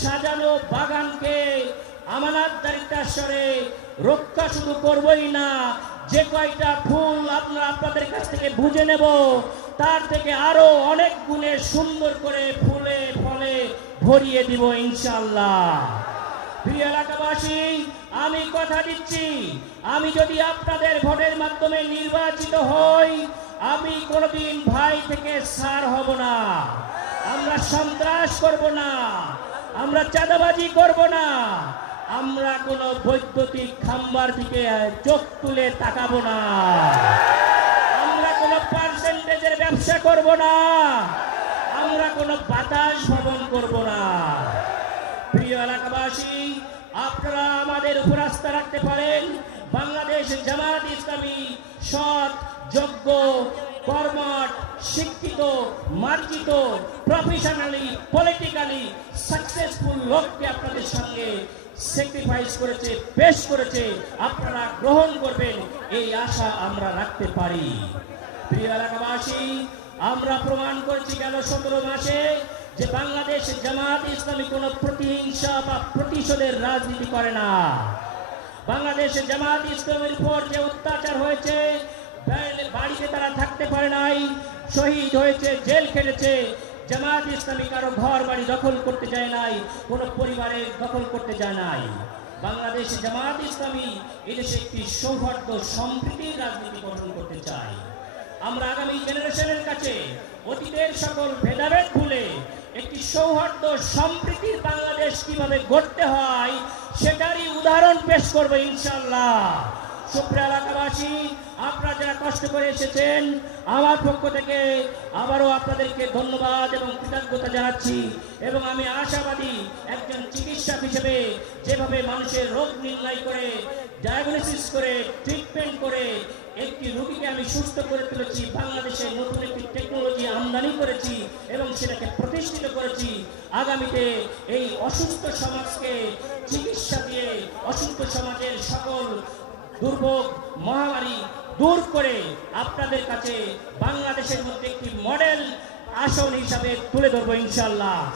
সাজানো বাগানকে আমানতদারিতার স্বরে রক্ষা শুধু করবই না, যে কয়টা ফুল আপনাদের কাছ থেকে বুঝে নেব তার থেকে আরো অনেক গুণে সুন্দর করে ফুলে ফলে ভরিয়ে দিব ইনশাআল্লাহ। প্রিয় এলাকাবাসী, আমি কথা দিচ্ছি, আমি যদি আপনাদের ভোটের মাধ্যমে নির্বাচিত হই, আমি কোনোদিন ভাই থেকে ছাড় হব না। আমরা সন্ত্রাস করব না, আমরা চাঁদাবাজি করব না, আমরা কোনো বৈদ্যুতিক খাম্বার দিকে চোখ তুলে তাকাবো না, আমরা কোনো পার্সেন্টেজের ব্যবসা করব না, আমরা কোনো বাতাস ভবন করব না। প্রিয় এলাকাবাসী, আপনারা আমাদের উপর আস্থা রাখতে পারেন। বাংলাদেশ জামায়াত ইসলামী সৎ, যোগ্য, কর্মঠ, শিক্ষিত, মার্জিত, প্রফেশনালি, পলিটিক্যালি সাকসেসফুল লোককে আপনাদের সঙ্গে স্যাক্রিফাইস করেছে, পেশ করেছে, আপনারা গ্রহণ করবেন এই আশা আমরা রাখতে পারি। প্রিয় এলাকাবাসী, আমরা প্রমাণ করেছি গেল 17 মাসে যে বাংলাদেশ জামায়াত ইসলামী কোনো প্রতিহিংসা বা প্রতিশোধের রাজনীতি করে না। বাংলাদেশ জামায়াত ইসলামের উপর যে অত্যাচার হয়েছে, বাড়িতে তারা থাকতে পারে নাই, শহীদ হয়েছে, জেল খেটেছে, জামায়াত ইসলামী কারো ঘর বাড়ি দখল করতে যায় নাই, কোনো পরিবারের দখল করতে যায় নাই। বাংলাদেশ জামায়াত ইসলামী এদেশে একটি সৌহার্দ্য সম্প্রীতির রাজনীতি গঠন করতে চায়। আমরা আগামী জেনারেশনের কাছে অতীতের সকল ভেদাভেদ ভুলে একটি সৌহার্দ্য সম্প্রীতির বাংলাদেশ কিভাবে গড়তে হয় সেটারই উদাহরণ পেশ করবো ইনশাআল্লাহ। সুপ্রিয় এলাকাবাসী, আপনারা যারা কষ্ট করে এসেছেন, আমার পক্ষ থেকে আবারও আপনাদেরকে ধন্যবাদ এবং কৃতজ্ঞতা জানাচ্ছি। এবং আমি আশাবাদী, একজন চিকিৎসক হিসেবে যেভাবে মানুষের রোগ নির্ণয় করে, ডায়াগনোসিস করে, ট্রিটমেন্ট করে একটি রোগীকে আমি সুস্থ করে তুলেছি, বাংলাদেশে নতুন একটি টেকনোলজি আমদানি করেছি এবং সেটাকে প্রতিষ্ঠিত করেছি। আগামীতে এই অসুস্থ সমাজকে চিকিৎসা দিয়ে অসুস্থ সমাজের সকল দুর্ভোগ, মহামারী দূর করে আপনাদের কাছে বাংলাদেশের মধ্যে একটি মডেল আসন হিসাবে তুলে ধরবো ইনশাআল্লাহ।